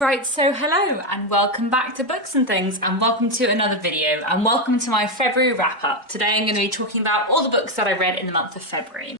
Right, so hello and welcome back to Books and Things, and welcome to another video, and welcome to my February wrap-up. Today I'm going to be talking about all the books that I read in the month of February.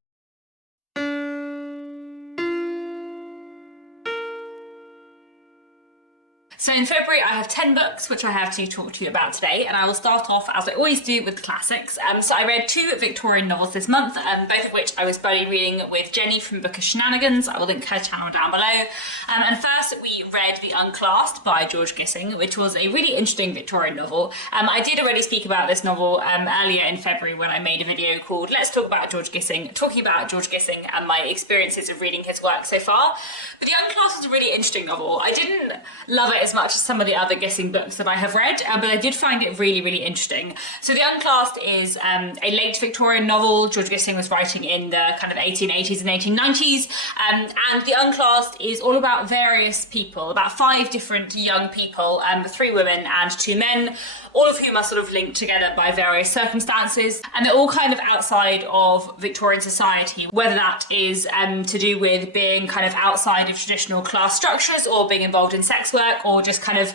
So in February I have 10 books which I have to talk to you about today, and I will start off as I always do with the classics. So I read 2 Victorian novels this month, both of which I was buddy reading with Jenny from Book of Shenanigans. I will link her channel down below. And first we read The Unclassed by George Gissing, which was a really interesting Victorian novel. I did already speak about this novel earlier in February when I made a video called Let's Talk About George Gissing, talking about George Gissing and my experiences of reading his work so far. But The Unclassed was a really interesting novel. I didn't love it as much as some of the other Gissing books that I have read, but I did find it really, really interesting. So The Unclassed is a late Victorian novel. George Gissing was writing in the kind of 1880s and 1890s, and The Unclassed is all about various people, about 5 different young people, 3 women and 2 men, all of whom are sort of linked together by various circumstances, and they're all kind of outside of Victorian society, whether that is to do with being kind of outside of traditional class structures, or being involved in sex work, or just kind of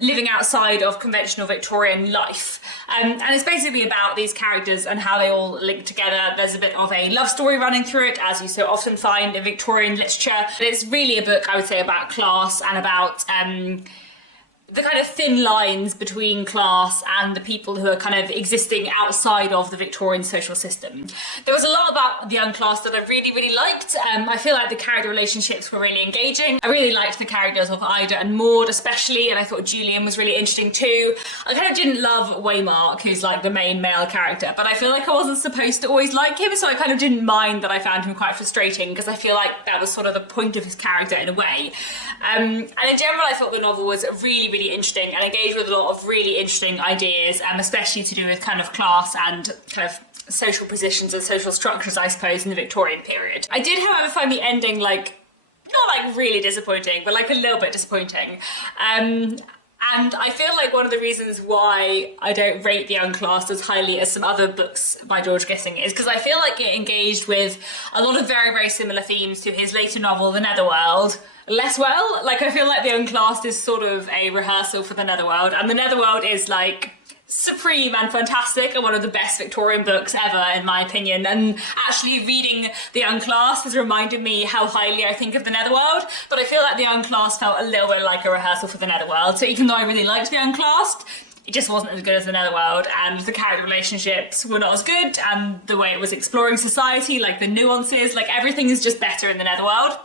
living outside of conventional Victorian life. And it's basically about these characters and how they all link together. There's a bit of a love story running through it, as you so often find in Victorian literature. But it's really a book, I would say, about class and about the kind of thin lines between class and the people who are kind of existing outside of the Victorian social system. There was a lot about The Unclassed that I really, really liked. I feel like the character relationships were really engaging. I really liked the characters of Ida and Maud especially, and I thought Julian was really interesting too. I kind of didn't love Waymark, who's like the main male character, but I feel like I wasn't supposed to always like him, so I kind of didn't mind that I found him quite frustrating, because I feel like that was sort of the point of his character in a way. And in general, I thought the novel was really, really interesting and engaged with a lot of really interesting ideas, especially to do with kind of class and kind of social positions and social structures, I suppose, in the Victorian period. I did, however, find the ending not really disappointing, but a little bit disappointing. And I feel like one of the reasons why I don't rate The Unclassed as highly as some other books by George Gissing is because I feel like it engaged with a lot of very, very similar themes to his later novel, The Netherworld, less well. I feel like The Unclassed is sort of a rehearsal for The Netherworld, and The Netherworld is supreme and fantastic and one of the best Victorian books ever, in my opinion. And actually reading The Unclassed has reminded me how highly I think of The Netherworld, but I feel like The Unclassed felt a little bit like a rehearsal for The Netherworld. So even though I really liked The Unclassed, it just wasn't as good as The Netherworld, and the character relationships were not as good, and the way it was exploring society, the nuances, everything is just better in The Netherworld.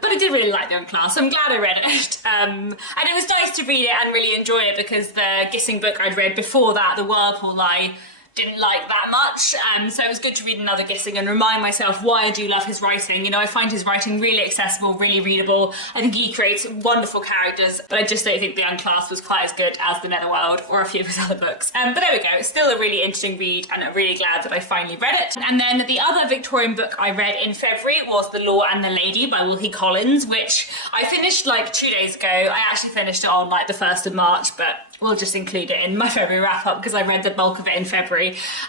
But I did really like The Unclassed, so I'm glad I read it. And it was nice to read it and really enjoy it, because the Gissing book I'd read before that, The Whirlpool, I didn't like that much, so it was good to read another Gissing and remind myself why I do love his writing. You know, I find his writing really accessible, really readable. I think he creates wonderful characters, but I just don't think The Unclassed was quite as good as The Netherworld or a few of his other books. But there we go, it's still a really interesting read, and I'm really glad that I finally read it. And then the other Victorian book I read in February was The Law and the Lady by Wilkie Collins, which I finished 2 days ago. I actually finished it on the 1st of March, but we'll just include it in my February wrap-up because I read the bulk of it in February.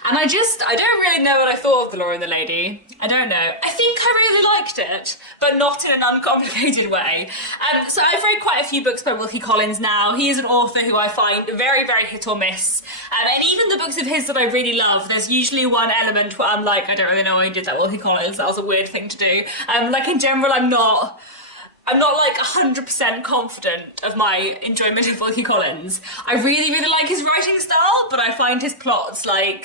And I don't really know what I thought of The Law and the Lady. I don't know. I think I really liked it, but not in an uncomplicated way. So I've read quite a few books by Wilkie Collins now. He is an author who I find very, very hit or miss. And even the books of his that I really love, there's usually one element where I'm I don't really know why he did that, Wilkie Collins. That was a weird thing to do. In general, I'm not 100% confident of my enjoyment of Wilkie Collins. I really, really like his writing style, but I find his plots I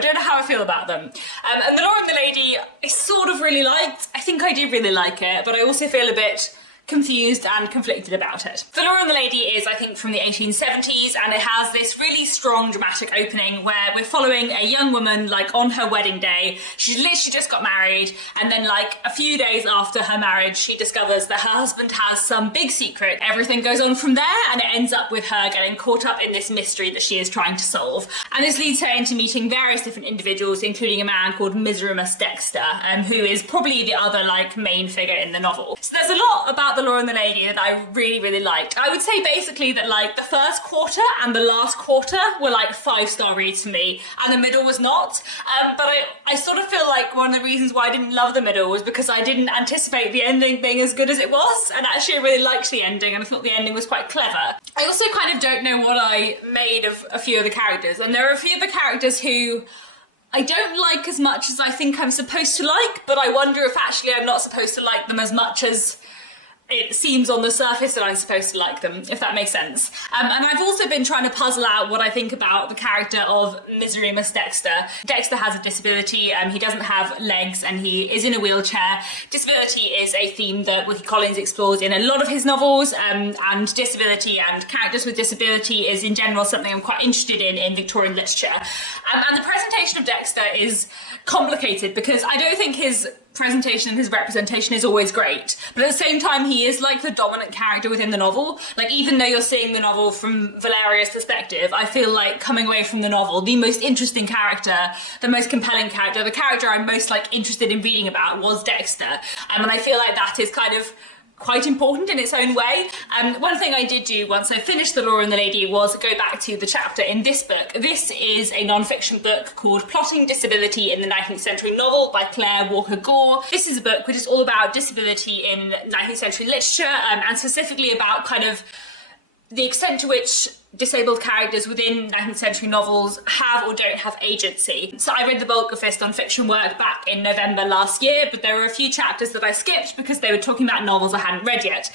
don't know how I feel about them. And The Law and the Lady I sort of really liked. I think I do really like it, but I also feel a bit confused and conflicted about it. The Law and the Lady is, I think, from the 1870s, and it has this really strong dramatic opening where we're following a young woman on her wedding day. She's literally just got married, and then a few days after her marriage she discovers that her husband has some big secret. Everything goes on from there, and it ends up with her getting caught up in this mystery that she is trying to solve. And this leads her into meeting various different individuals, including a man called Miserrimus Dexter, who is probably the other main figure in the novel. So there's a lot about about The Law and the Lady that I really, really liked. I would say basically that like the first quarter and the last quarter were like 5-star reads for me, and the middle was not. But I sort of feel like one of the reasons why I didn't love the middle was because I didn't anticipate the ending being as good as it was, and actually I really liked the ending, and I thought the ending was quite clever. I also kind of don't know what I made of a few of the characters, and there are a few of the characters who I don't like as much as I think I'm supposed to like, but I wonder if actually I'm not supposed to like them as much as it seems on the surface that I'm supposed to like them, if that makes sense. And I've also been trying to puzzle out what I think about the character of Miseremus Dexter. Dexter has a disability, he doesn't have legs and he is in a wheelchair. Disability is a theme that Wilkie Collins explores in a lot of his novels, and disability and characters with disability is in general something I'm quite interested in Victorian literature. And the presentation of Dexter is complicated because I don't think his presentation and his representation is always great, but at the same time he is like the dominant character within the novel. Like, even though you're seeing the novel from Valeria's perspective, I feel like coming away from the novel, the most interesting character, the most compelling character, the character I'm most like interested in reading about was Dexter, and I feel like that is kind of quite important in its own way. One thing I did do once I finished The Law and the Lady was go back to the chapter in this book. This is a non-fiction book called Plotting Disability in the 19th Century Novel by Claire Walker Gore. This is a book which is all about disability in 19th century literature, and specifically about kind of the extent to which disabled characters within 19th century novels have or don't have agency. So I read the bulk of this non-fiction work back in November last year, but there were a few chapters that I skipped because they were talking about novels I hadn't read yet.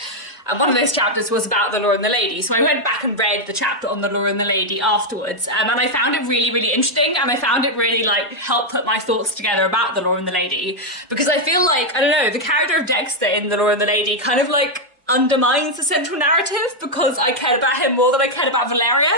And one of those chapters was about The Law and the Lady. So I went back and read the chapter on The Law and the Lady afterwards. And I found it really, really interesting. And I found it really like help put my thoughts together about The Law and the Lady. Because I feel like, I don't know, the character of Dexter in The Law and the Lady kind of like undermines the central narrative because I cared about him more than I cared about Valeria,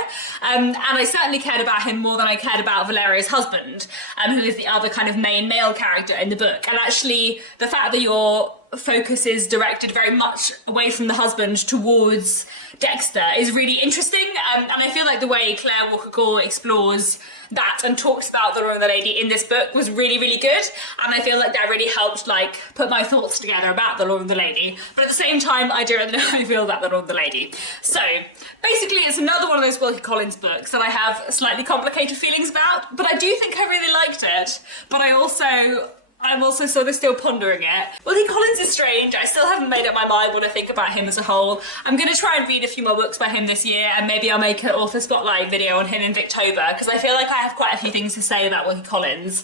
and I certainly cared about him more than I cared about Valeria's husband, who is the other kind of main male character in the book. And actually the fact that your focus is directed very much away from the husband towards Dexter is really interesting, and I feel like the way Claire Walker Gore explores that and talks about The Law and the Lady in this book was really, really good, and I feel like that really helped like put my thoughts together about The Law and the Lady. But at the same time, I don't know how I feel about The Law and the Lady. So basically it's another one of those Wilkie Collins books that I have slightly complicated feelings about, but I do think I really liked it. But I'm also sort of still pondering it. Wilkie Collins is strange. I still haven't made up my mind what I think about him as a whole. I'm going to try and read a few more books by him this year, and maybe I'll make an author spotlight video on him in Victober, because I feel like I have quite a few things to say about Wilkie Collins.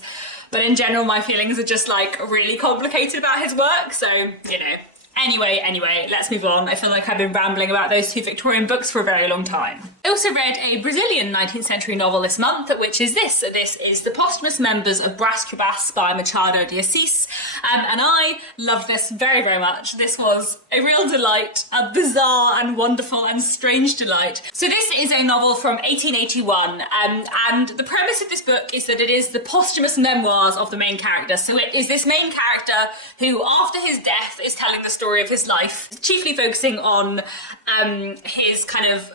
But in general, my feelings are just like really complicated about his work, so, you know. Anyway, let's move on. I feel like I've been rambling about those two Victorian books for a very long time. I also read a Brazilian 19th century novel this month, which is this. This is The Posthumous Members of Brás Cubas by Machado de Assis, and I loved this very, very much. This was a real delight, a bizarre and wonderful and strange delight. So this is a novel from 1881, and the premise of this book is that it is the posthumous memoirs of the main character. So it is this main character who, after his death, is telling the story of his life, chiefly focusing on his kind of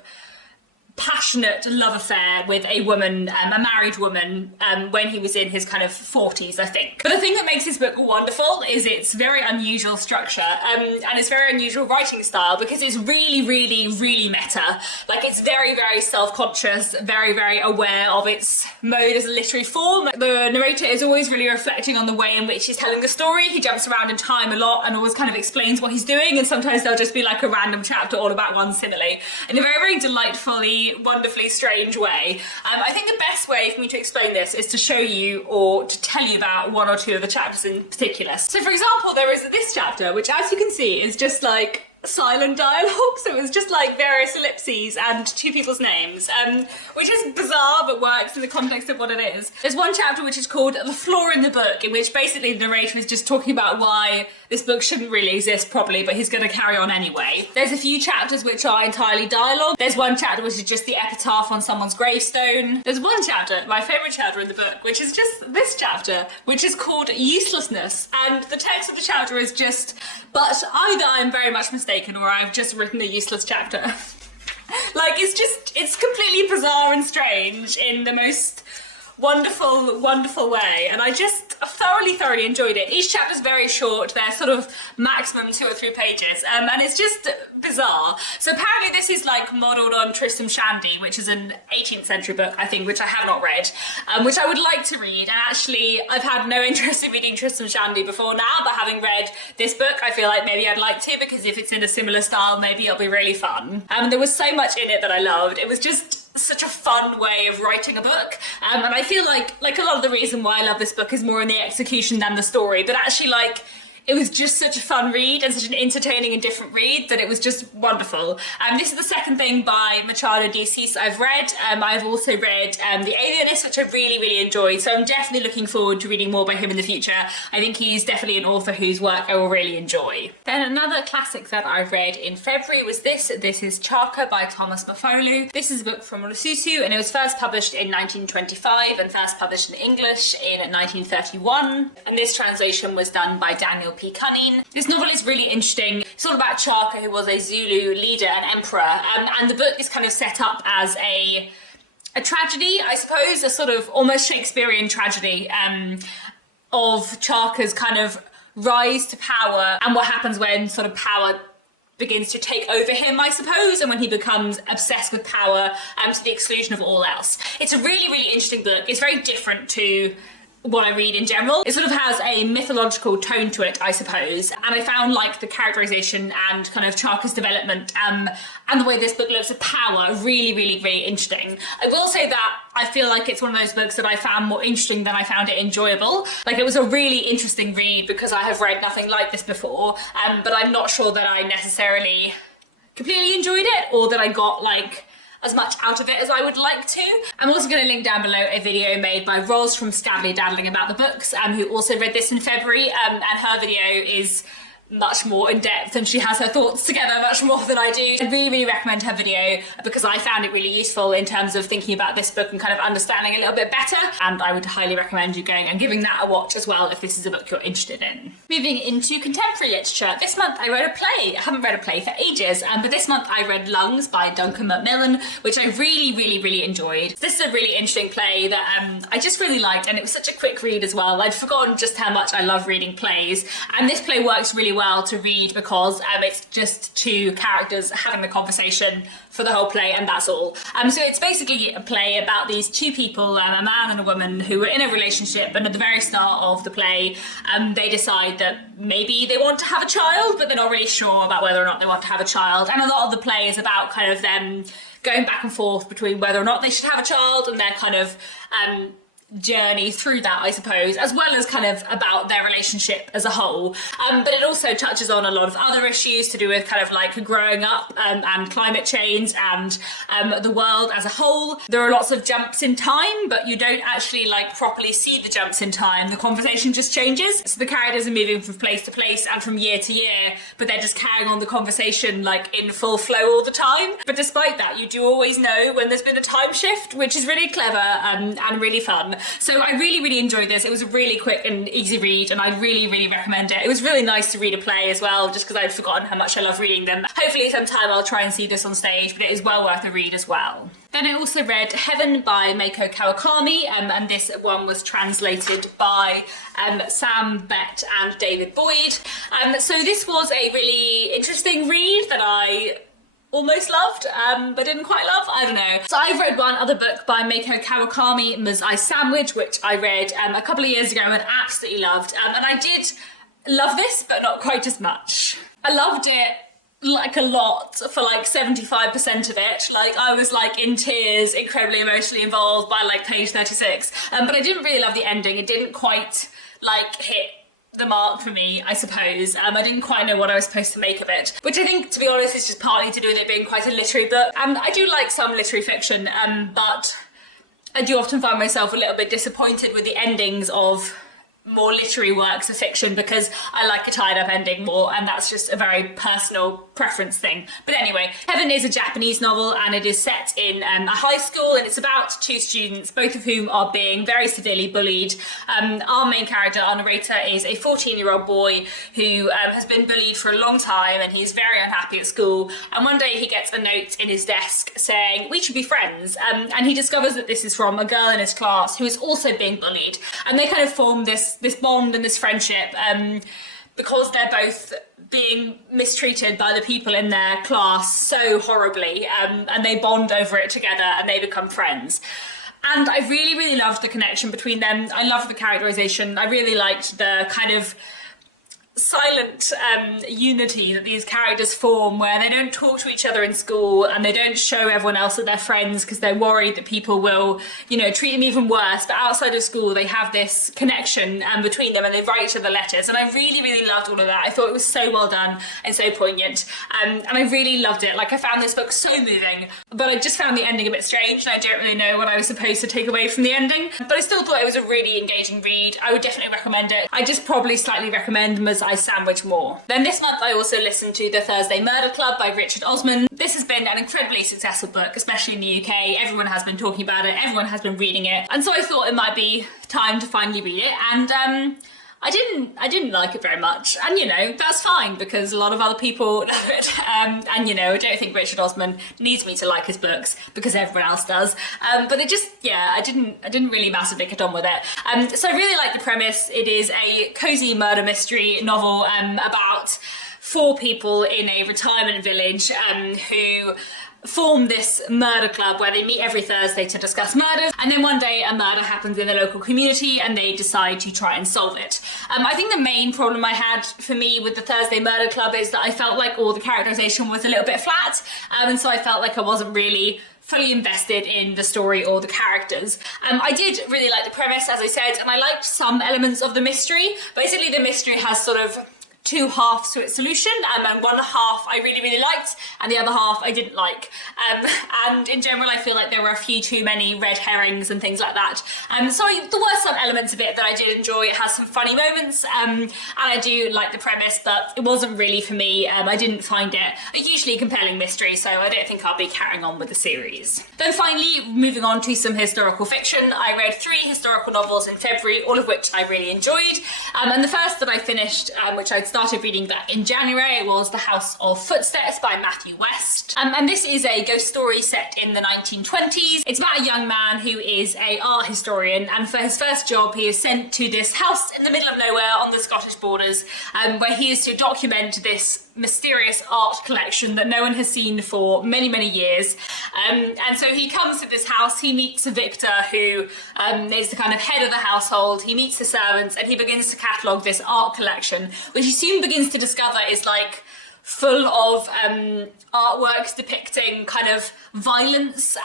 passionate love affair with a woman, a married woman, when he was in his kind of 40s, I think. But the thing that makes this book wonderful is its very unusual structure, and its very unusual writing style, because it's really, really, really meta. Like, it's very, very self-conscious, very, very aware of its mode as a literary form. The narrator is always really reflecting on the way in which he's telling the story. He jumps around in time a lot and always kind of explains what he's doing, and sometimes there'll just be like a random chapter all about one simile in a very, very delightfully, wonderfully strange way. I think the best way for me to explain this is to show you or to tell you about one or two of the chapters in particular. So for example, there is this chapter, which as you can see is just like silent dialogue, so it was just like various ellipses and two people's names, which is bizarre but works in the context of what it is. There's one chapter which is called The Flaw in the Book, in which basically the narrator is just talking about why this book shouldn't really exist properly, but he's going to carry on anyway. There's a few chapters which are entirely dialogue. There's one chapter which is just the epitaph on someone's gravestone. There's one chapter, my favourite chapter in the book, which is just this chapter, which is called Uselessness, and the text of the chapter is just, but either I'm very much mistaken or I've just written a useless chapter. Like, it's completely bizarre and strange in the most wonderful, wonderful way, and I just just thoroughly enjoyed it. Each chapter's very short. They're sort of maximum 2 or 3 pages, and it's just bizarre. So apparently this is like modelled on Tristram Shandy, which is an 18th century book, I think, which I have not read, which I would like to read. And actually, I've had no interest in reading Tristram Shandy before now, but having read this book, I feel like maybe I'd like to, because if it's in a similar style, maybe it'll be really fun. There was so much in it that I loved. It was just such a fun way of writing a book, and I feel like a lot of the reason why I love this book is more in the execution than the story, but actually it was just such a fun read and such an entertaining and different read that it was just wonderful. This is the second thing by Machado de Assis I've read. I've also read The Alienist, which I really enjoyed, so I'm definitely looking forward to reading more by him in the future. I think he's definitely an author whose work I will really enjoy. Then another classic that I read in February was this. This is Chaka by Thomas Mafolu. This is a book from Lesotho, and it was first published in 1925 and first published in English in 1931. And this translation was done by Daniel P. Cunning. This novel is really interesting. It's all about Chaka, who was a Zulu leader and emperor, and the book is kind of set up as a tragedy, I suppose, a sort of almost Shakespearean tragedy of Chaka's kind of rise to power and what happens when sort of power begins to take over him, I suppose, and when he becomes obsessed with power to the exclusion of all else. It's a really interesting book. It's very different to what I read in general. It sort of has a mythological tone to it, I suppose, and I found like the characterization and kind of Chaka's development and the way this book looks at power really interesting. I will say that I feel like it's one of those books that I found more interesting than I found it enjoyable. Like, it was a really interesting read because I have read nothing like this before, but I'm not sure that I necessarily completely enjoyed it or that I got like as much out of it as I would like to. I'm also going to link down below a video made by Roz from Stably Daddling About the Books, who also read this in February, and her video is much more in depth and she has her thoughts together much more than I do. I really recommend her video because I found it really useful in terms of thinking about this book and kind of understanding a little bit better, and I would highly recommend you going and giving that a watch as well if this is a book you're interested in. Moving into contemporary literature, this month I read a play. I haven't read a play for ages, but this month I read Lungs by Duncan Mcmillan, which I really enjoyed. This is a really interesting play that I just really liked, and it was such a quick read as well. I'd forgotten just how much I love reading plays, and this play works really well to read because it's just 2 characters having the conversation for the whole play, and that's all. So it's basically a play about these 2 people, a man and a woman, who are in a relationship, and at the very start of the play they decide that maybe they want to have a child, but they're not really sure about whether or not they want to have a child, and a lot of the play is about kind of them going back and forth between whether or not they should have a child and their kind of journey through that, I suppose, as well as kind of about their relationship as a whole. But it also touches on a lot of other issues to do with kind of like growing up and climate change and the world as a whole. There are lots of jumps in time, but you don't actually like properly see the jumps in time. The conversation just changes. So the characters are moving from place to place and from year to year, but they're just carrying on the conversation like in full flow all the time. But despite that, you do always know when there's been a time shift, which is really clever and really fun. So I really enjoyed this. It was a really quick and easy read, and I really recommend it. It was really nice to read a play as well, just because I'd forgotten how much I love reading them. Hopefully sometime I'll try and see this on stage, but it is well worth a read as well. Then I also read Heaven by Mako Kawakami, and this one was translated by Sam Bett and David Boyd. So this was a really interesting read that I almost loved, but didn't quite love, I don't know. So I've read one other book by Mako Kawakami, Mazai Sandwich, which I read a couple of years ago and absolutely loved. And I did love this, but not quite as much. I loved it like a lot for like 75% of it. Like, I was like in tears, incredibly emotionally involved by like page 36. But I didn't really love the ending. It didn't quite like hit the mark for me, I suppose. I didn't quite know what I was supposed to make of it, which I think, to be honest, is just partly to do with it being quite a literary book. I do like some literary fiction, but I do often find myself a little bit disappointed with the endings of more literary works of fiction because I like a tied up ending more, and that's just a very personal preference thing. But anyway, Heaven is a Japanese novel, and it is set in a high school, and it's about 2 students, both of whom are being very severely bullied. Our main character, our narrator, is a 14-year-old boy who has been bullied for a long time, and he's very unhappy at school, and one day he gets a note in his desk saying, "We should be friends," and he discovers that this is from a girl in his class who is also being bullied, and they kind of form this this bond and this friendship because they're both being mistreated by the people in their class so horribly, and they bond over it together and they become friends. And I really, really loved the connection between them. I loved the characterization. I really liked the kind of silent unity that these characters form, where they don't talk to each other in school and they don't show everyone else that they're friends because they're worried that people will, you know, treat them even worse. But outside of school, they have this connection between them, and they write each other letters. And I really, really loved all of that. I thought it was so well done and so poignant, and I really loved it. Like, I found this book so moving, but I just found the ending a bit strange, and I don't really know what I was supposed to take away from the ending. But I still thought it was a really engaging read. I would definitely recommend it. I just probably slightly recommend them as I sandwich more. Then this month I also listened to The Thursday Murder Club by Richard Osmond. This has been an incredibly successful book, especially in the UK. Everyone has been talking about it, everyone has been reading it, and so I thought it might be time to finally read it. And I didn't like it very much, and you know, that's fine because a lot of other people love it, and you know, I don't think Richard Osmond needs me to like his books because everyone else does, but it just, yeah, I didn't really massively get on with it. So I really like the premise. It is a cozy murder mystery novel about 4 people in a retirement village who form this murder club where they meet every Thursday to discuss murders, and then one day a murder happens in the local community and they decide to try and solve it. I think the main problem I had for me with the Thursday Murder Club is that I felt like all the characterization was a little bit flat, and so I felt like I wasn't really fully invested in the story or the characters. I did really like the premise, as I said, and I liked some elements of the mystery. Basically, the mystery has sort of 2 halves to its solution, and one half I really, really liked, and the other half I didn't like. And in general, I feel like there were a few too many red herrings and things like that. So there were some elements of it that I did enjoy. It has some funny moments, and I do like the premise, but it wasn't really for me. I didn't find it a hugely compelling mystery, so I don't think I'll be carrying on with the series. Then finally, moving on to some historical fiction, I read 3 historical novels in February, all of which I really enjoyed. And the first that I finished, which I'd started reading back in January, was The House of Footsteps by Matthew West. And this is a ghost story set in the 1920s. It's about a young man who is an art historian, and for his first job he is sent to this house in the middle of nowhere on the Scottish borders, where he is to document this mysterious art collection that no one has seen for many, many years. And so he comes to this house, he meets Victor, who is the kind of head of the household. He meets the servants and he begins to catalogue this art collection, which he soon begins to discover is like full of artworks depicting kind of violence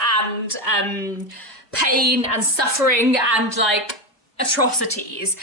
and pain and suffering and like atrocities,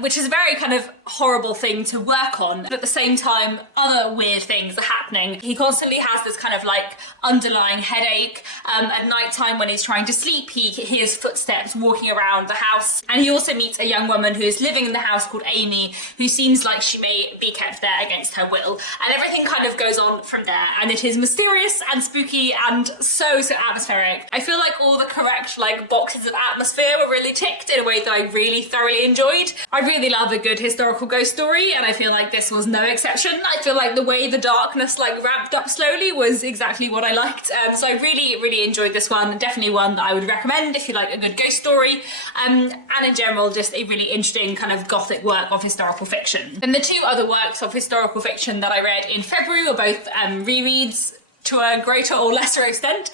which is a very kind of horrible thing to work on, but at the same time other weird things are happening. He constantly has this kind of like underlying headache. At night time when he's trying to sleep, he hears footsteps walking around the house, and he also meets a young woman who is living in the house called Amy, who seems like she may be kept there against her will, and everything kind of goes on from there, and it is mysterious and spooky and so atmospheric. I feel like all the correct like boxes of atmosphere were really ticked in a way that I really thoroughly enjoyed. I really love a good historical ghost story, and I feel like this was no exception. I feel like the way the darkness like ramped up slowly was exactly what I liked. So I really, really enjoyed this one. Definitely one that I would recommend if you like a good ghost story, and in general just a really interesting kind of gothic work of historical fiction. And the 2 other works of historical fiction that I read in February were both rereads to a greater or lesser extent.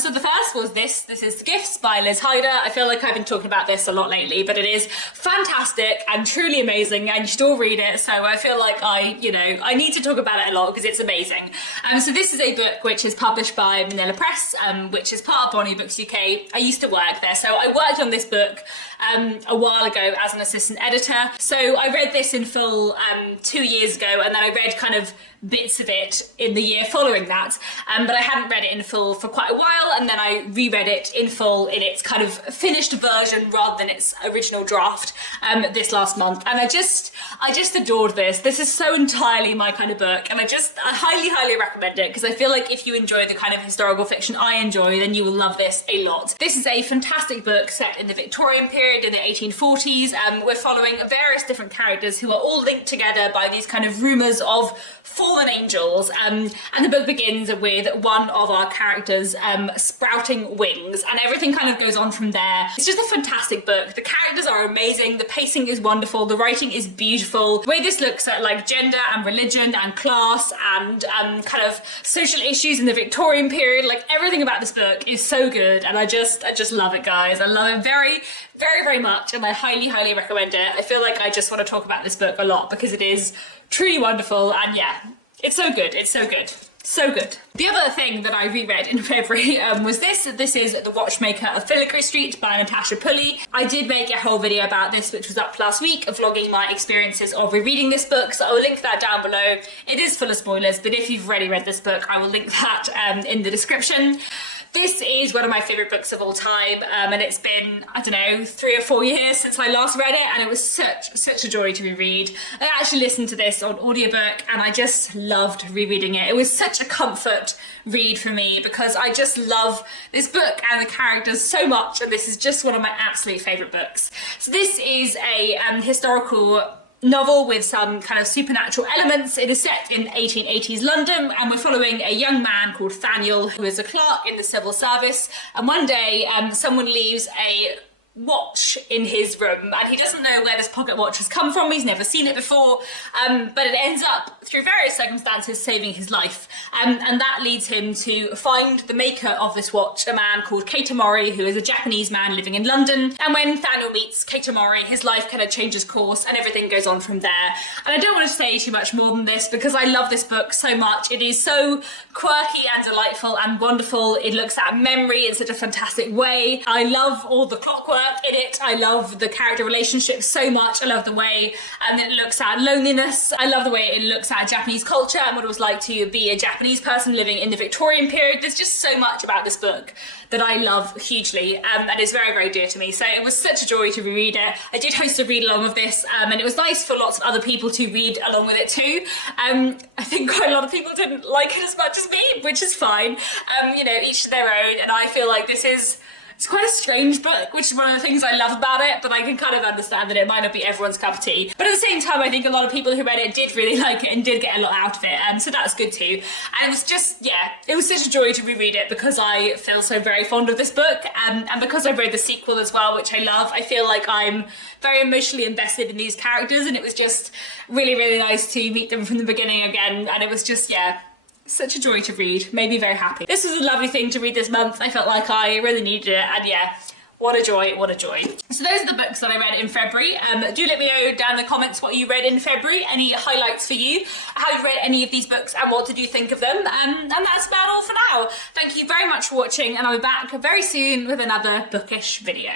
So the first was this is Gifts by Liz Hyder. I feel like I've been talking about this a lot lately, but it is fantastic and truly amazing, and you should all read it. So I feel like I need to talk about it a lot because it's amazing. So this is a book which is published by Manila Press, which is part of Bonnie Books UK. I used to work there, so I worked on this book a while ago as an assistant editor. So I read this in full 2 years ago, and then I read kind of bits of it in the year following that, but I hadn't read it in full for quite a while, and then I reread it in full in its kind of finished version rather than its original draft this last month, and I just adored this. This is so entirely my kind of book, and I highly recommend it because I feel like if you enjoy the kind of historical fiction I enjoy, then you will love this a lot. This is a fantastic book set in the Victorian period in the 1840s. We're following various different characters who are all linked together by these kind of rumours of 4 fallen angels, and the book begins with one of our characters sprouting wings, and everything kind of goes on from there. It's just a fantastic book. The characters are amazing, the pacing is wonderful, the writing is beautiful. The way this looks at like gender and religion and class and kind of social issues in the Victorian period, like everything about this book is so good, and I just love it, guys. I love it very, very, very much, and I highly, highly recommend it. I feel like I just want to talk about this book a lot because it is truly wonderful, and yeah, it's so good. It's so good. So good. The other thing that I reread in February was this. This is The Watchmaker of Filigree Street by Natasha Pulley. I did make a whole video about this, which was up last week, vlogging my experiences of rereading this book, so I will link that down below. It is full of spoilers, but if you've already read this book, I will link that in the description. This is one of my favourite books of all time, and it's been, I don't know, 3 or 4 years since I last read it, and it was such a joy to reread. I actually listened to this on audiobook, and I just loved rereading it. It was such a comfort read for me because I just love this book and the characters so much, and this is just one of my absolute favourite books. So this is a historical novel with some kind of supernatural elements. It is set in 1880s London, and we're following a young man called Thaniel, who is a clerk in the civil service, and one day someone leaves a watch in his room, and he doesn't know where this pocket watch has come from. He's never seen it before, but it ends up, through various circumstances, saving his life, and that leads him to find the maker of this watch, a man called Katamori, who is a Japanese man living in London. And when Thaniel meets Katamori, his life kind of changes course, and everything goes on from there. And I don't want to say too much more than this because I love this book so much. It is so quirky and delightful and wonderful. It looks at memory in such a fantastic way. I love all the clockwork in it. I love the character relationships so much. I love the way it looks at loneliness. I love the way it looks at Japanese culture and what it was like to be a Japanese person living in the Victorian period. There's just so much about this book that I love hugely, and is very, very dear to me. So it was such a joy to reread it. I did host a read along of this, and it was nice for lots of other people to read along with it too. I think quite a lot of people didn't like it as much as me, which is fine. You know, each to their own, and I feel like it's quite a strange book, which is one of the things I love about it, but I can kind of understand that it might not be everyone's cup of tea. But at the same time, I think a lot of people who read it did really like it and did get a lot out of it, so that's good too. And it was just, yeah, it was such a joy to reread it because I feel so very fond of this book, and because I've read the sequel as well, which I love. I feel like I'm very emotionally invested in these characters, and it was just really, really nice to meet them from the beginning again, and it was just, yeah, such a joy to read, made me very happy. This was a lovely thing to read this month. I felt like I really needed it, and yeah, what a joy, what a joy. So those are the books that I read in February. Do let me know down in the comments what you read in February, any highlights for you, how you read any of these books, and what did you think of them, and that's about all for now. Thank you very much for watching, and I'll be back very soon with another bookish video.